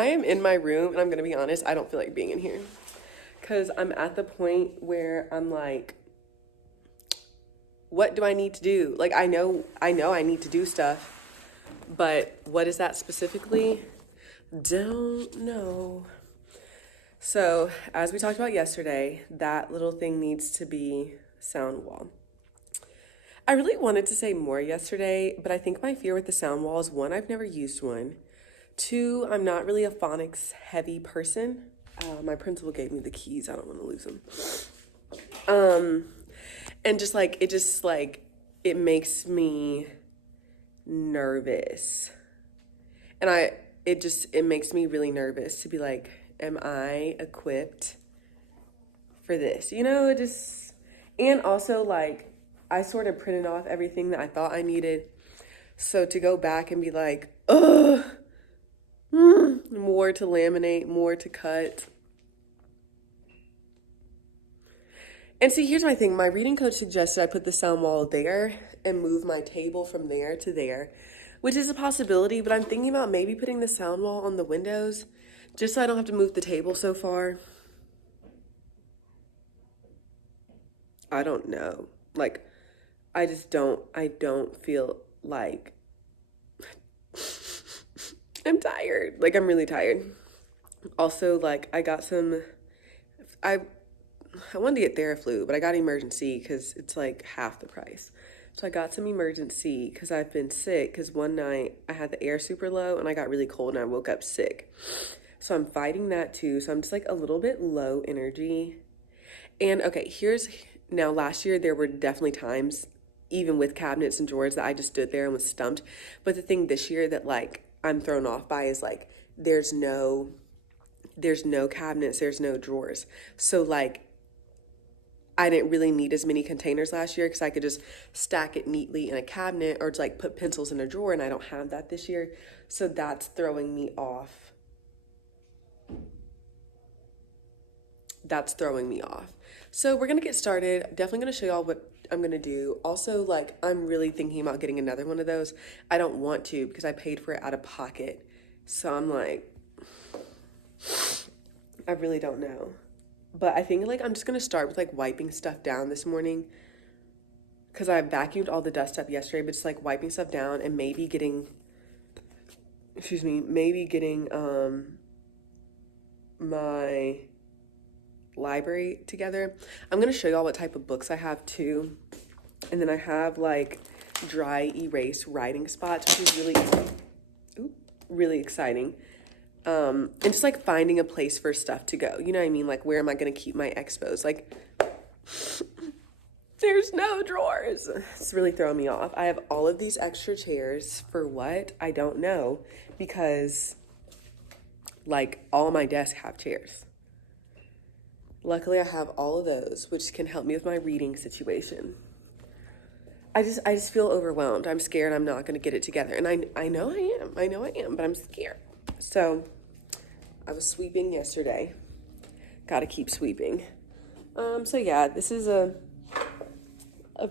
I am in my room, and I'm gonna be honest, I don't feel like being in here. Because I'm at the point where I'm like, what do I need to do? Like, I know I need to do stuff, but what is that specifically? Don't know. So, as we talked about yesterday, that little thing needs to be sound wall. I really wanted to say more yesterday, but I think my fear with the sound wall is one, I've never used one. Two, I'm not really a phonics heavy person. My principal gave me the keys. I don't want to lose them. Um, and it makes me nervous. And it makes me really nervous to be like, am I equipped for this? And also like, I sort of printed off everything that I thought I needed. So to go back and be like, ugh, more to laminate, more to cut. And see, here's my thing. My reading coach suggested I put the sound wall there and move my table from there to there, which is a possibility, but I'm thinking about maybe putting the sound wall on the windows just so I don't have to move the table so far. I don't know. Like, I don't feel like I'm tired. Like, I'm really tired. Also, like, I wanted to get Theraflu, but I got Emergen-C because it's like half the price. So I got some Emergen-C because I've been sick because one night I had the air super low and I got really cold and I woke up sick. So I'm fighting that too. So I'm just like a little bit low energy. And okay, now last year there were definitely times, even with cabinets and drawers, that I just stood there and was stumped. But the thing this year that like I'm thrown off by is like there's no cabinets, there's no drawers. So like I didn't really need as many containers last year because I could just stack it neatly in a cabinet or just like put pencils in a drawer, and I don't have that this year. So that's throwing me off. So we're gonna get started. Definitely gonna show y'all what I'm gonna do. Also, like, I'm really thinking about getting another one of those. I don't want to because I paid for it out of pocket. So I'm like, I really don't know. But I think like I'm just gonna start with like wiping stuff down this morning because I vacuumed all the dust up yesterday, but just like wiping stuff down and maybe getting my library together. I'm gonna show y'all what type of books I have too. And then I have like dry erase writing spots, which is really exciting. And just like finding a place for stuff to go. You know what I mean? Like, where am I gonna keep my expos? Like, there's no drawers. It's really throwing me off. I have all of these extra chairs for what? I don't know, because like all my desks have chairs. Luckily, I have all of those, which can help me with my reading situation. I just feel overwhelmed. I'm scared I'm not going to get it together. And I know I am, but I'm scared. So I was sweeping yesterday. Got to keep sweeping. So yeah, this is a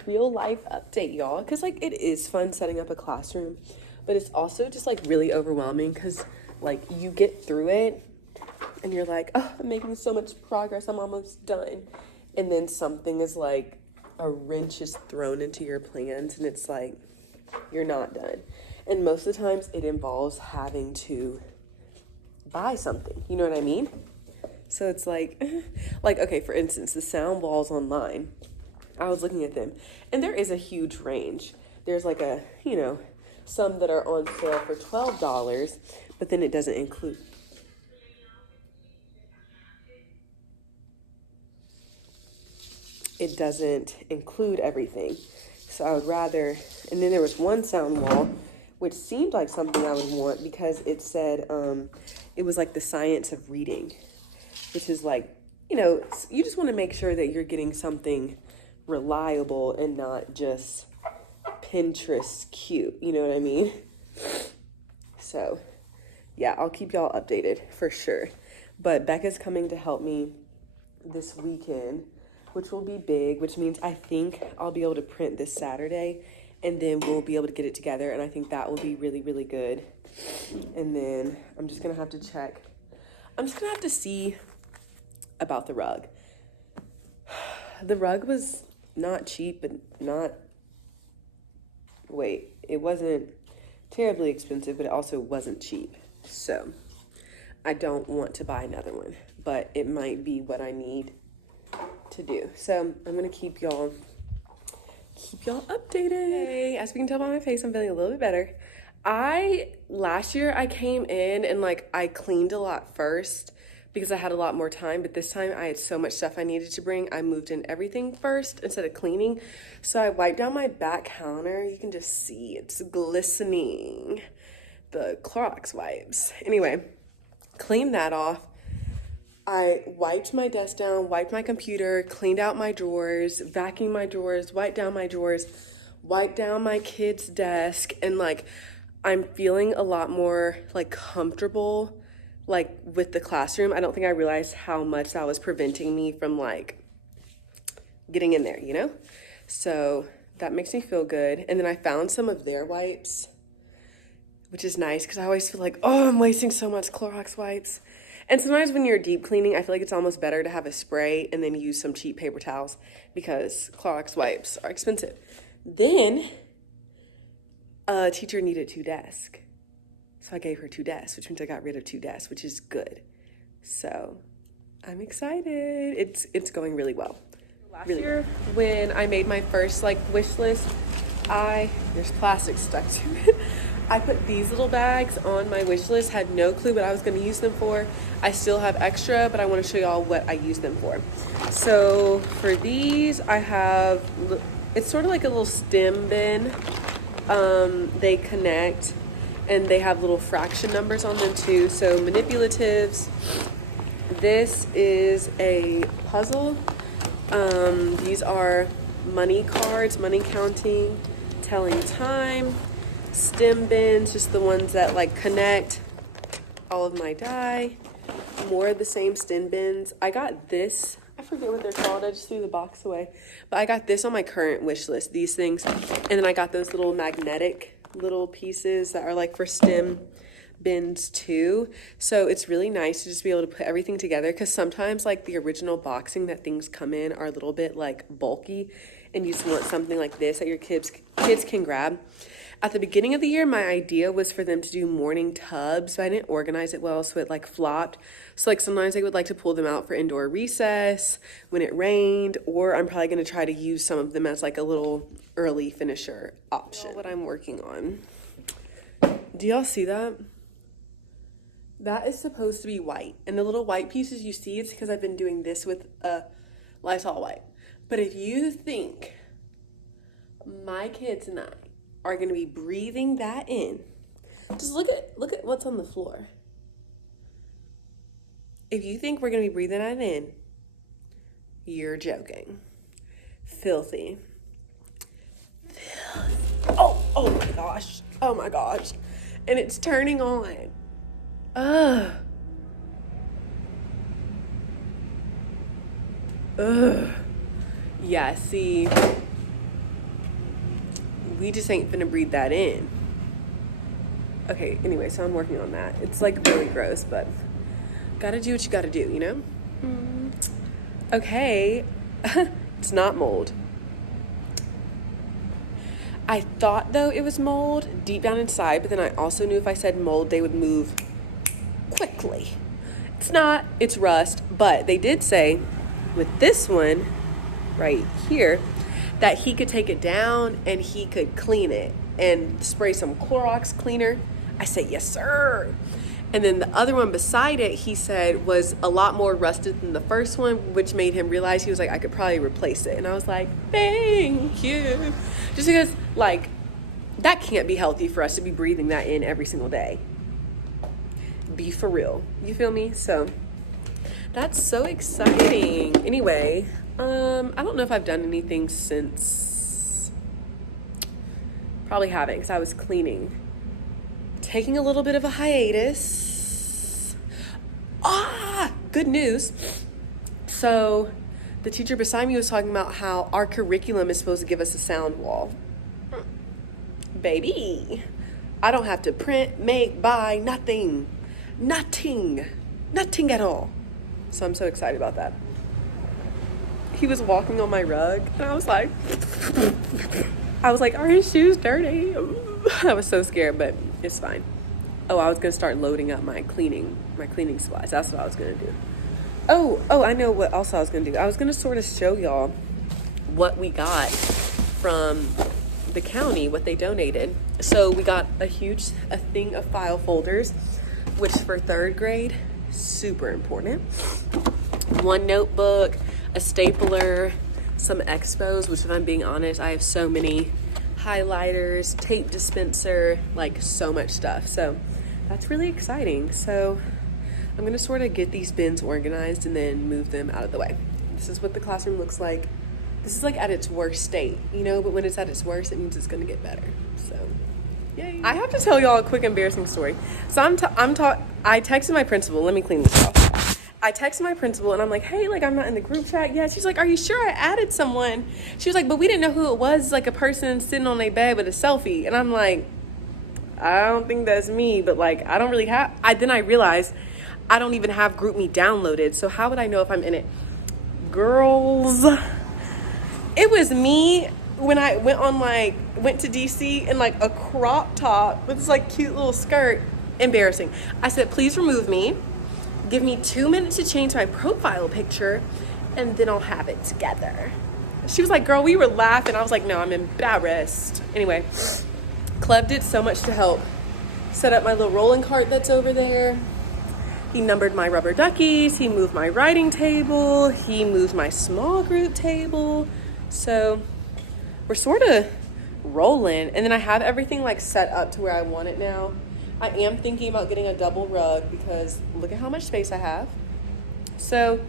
real life update, y'all. Because like it is fun setting up a classroom, but it's also just like really overwhelming because like you get through it and you're like, oh, I'm making so much progress. I'm almost done. And then something is like, a wrench is thrown into your plans and it's like, you're not done. And most of the times it involves having to buy something. You know what I mean? So it's like, okay, for instance, the sound walls online. I was looking at them and there is a huge range. There's like some that are on sale for $12, but then it doesn't include everything. So I would rather, and then there was one sound wall, which seemed like something I would want because it said, it was like the science of reading, which is like, you just want to make sure that you're getting something reliable and not just Pinterest cute. You know what I mean? So yeah, I'll keep y'all updated for sure. But Becca's coming to help me this weekend, which will be big, which means I think I'll be able to print this Saturday and then we'll be able to get it together, and I think that will be really, really good. And then I'm just gonna have to check. I'm just gonna have to see about the rug. The rug was not cheap, but not, wait, it wasn't terribly expensive, but it also wasn't cheap. So I don't want to buy another one, but it might be what I need to do. So I'm gonna keep y'all updated. Hey, as we can tell by my face, I'm feeling a little bit better. Last year I came in and like I cleaned a lot first because I had a lot more time, but this time I had so much stuff I needed to bring. I moved in everything first instead of cleaning. So I wiped down my back counter. You can just see it's glistening. The Clorox wipes. Anyway, cleaned that off. I wiped my desk down, wiped my computer, cleaned out my drawers, vacuumed my drawers, wiped down my drawers, wiped down my kid's desk, and like I'm feeling a lot more like comfortable like with the classroom. I don't think I realized how much that was preventing me from like getting in there, you know? So that makes me feel good. And then I found some of their wipes, which is nice because I always feel like, oh, I'm wasting so much Clorox wipes. And sometimes when you're deep cleaning, I feel like it's almost better to have a spray and then use some cheap paper towels because Clorox wipes are expensive. Then a teacher needed 2 desks. So I gave her 2 desks, which means I got rid of 2 desks, which is good. So I'm excited. It's going really well. Last year when I made my first like wish list, there's plastic stuck to it. I put these little bags on my wish list, had no clue what I was gonna use them for. I still have extra, but I wanna show y'all what I use them for. So for these, I have, it's sort of like a little stem bin. They connect and they have little fraction numbers on them too. So manipulatives. This is a puzzle. These are money cards, money counting, telling time. Stem bins, just the ones that like connect. All of my die. More of the same stem bins. I got this. I forget what they're called. I just threw the box away. But I got this on my current wish list, these things. And then I got those little magnetic little pieces that are like for stem bins too. So it's really nice to just be able to put everything together because sometimes like the original boxing that things come in are a little bit like bulky and you just want something like this that your kids can grab. At the beginning of the year, my idea was for them to do morning tubs, but I didn't organize it well, so it like flopped. So like sometimes I would like to pull them out for indoor recess when it rained, or I'm probably gonna try to use some of them as like a little early finisher option. What I'm working on. Do y'all see that? That is supposed to be white. And the little white pieces you see, it's because I've been doing this with a Lysol wipe. But if you think my kids and I are going to be breathing that in, just look at what's on the floor. If you think we're going to be breathing that in, you're joking. Filthy. Oh my gosh. Oh my gosh. And it's turning on. Ugh. Yeah, see, we just ain't finna breathe that in. Okay, anyway, so I'm working on that. It's like really gross, but gotta do what you gotta do, you know? Okay, it's not mold. I thought though it was mold deep down inside, but then I also knew if I said mold, they would move quickly. It's not, it's rust, but they did say with this one right here that he could take it down and he could clean it and spray some Clorox cleaner. I said, yes, sir. And then the other one beside it, he said was a lot more rusted than the first one, which made him realize, he was like, I could probably replace it. And I was like, thank you. Just because like, that can't be healthy for us to be breathing that in every single day. Be for real. You feel me? So that's so exciting. Anyway, I don't know if I've done anything since. Probably haven't, because I was cleaning. Taking a little bit of a hiatus. Good news. So the teacher beside me was talking about how our curriculum is supposed to give us a sound wall. baby, I don't have to print, make, buy, nothing at all. So I'm so excited about that. He was walking on my rug and I was like, are his shoes dirty? I was so scared, but it's fine. Oh, I was gonna start loading up my cleaning supplies. That's what I was gonna do. Oh, I know what else I was gonna do. I was gonna sort of show y'all what we got from the county, what they donated. So we got a thing of file folders, which for 3rd grade, super important. 1 notebook, a stapler, some expos, which if I'm being honest, I have so many highlighters, tape dispenser, like so much stuff. So that's really exciting. So I'm gonna sort of get these bins organized and then move them out of the way. This is what the classroom looks like. This is like at its worst state, you know, but when it's at its worst, it means it's gonna get better. So, yay. I have to tell y'all a quick embarrassing story. So I texted my principal, let me clean this off. I texted my principal and I'm like, hey, like I'm not in the group chat yet. She's like, are you sure I added someone? She was like, but we didn't know who it was, like a person sitting on a bed with a selfie. And I'm like, I don't think that's me, but like, I don't really have, then I realized I don't even have GroupMe downloaded. So how would I know if I'm in it? Girls, it was me when I went to DC in like a crop top with this like cute little skirt. Embarrassing. I said, please remove me. Give me 2 minutes to change my profile picture and then I'll have it together. She was like, girl, we were laughing. I was like, no, I'm embarrassed. Anyway, Cleb did so much to help set up my little rolling cart that's over there. He numbered my rubber duckies. He moved my writing table. He moved my small group table. So we're sort of rolling. And then I have everything like set up to where I want it now. I am thinking about getting a double rug because look at how much space I have. So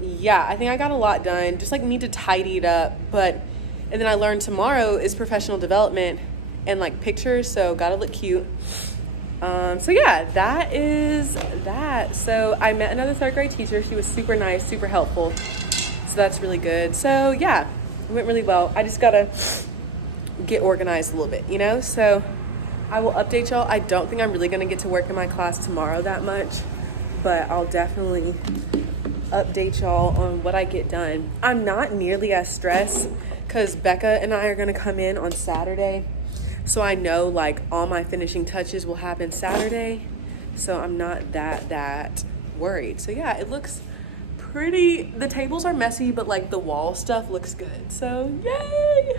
yeah, I think I got a lot done. Just like need to tidy it up. And then I learned tomorrow is professional development and like pictures. So gotta look cute. So yeah, that is that. So I met another 3rd grade teacher. She was super nice, super helpful. So that's really good. So yeah, it went really well. I just gotta get organized a little bit, you know? So I will update y'all. I don't think I'm really gonna get to work in my class tomorrow that much, but I'll definitely update y'all on what I get done. I'm not nearly as stressed because Becca and I are gonna come in on Saturday. So I know like all my finishing touches will happen Saturday. So I'm not that worried. So yeah, it looks pretty. The tables are messy, but like the wall stuff looks good. So yay!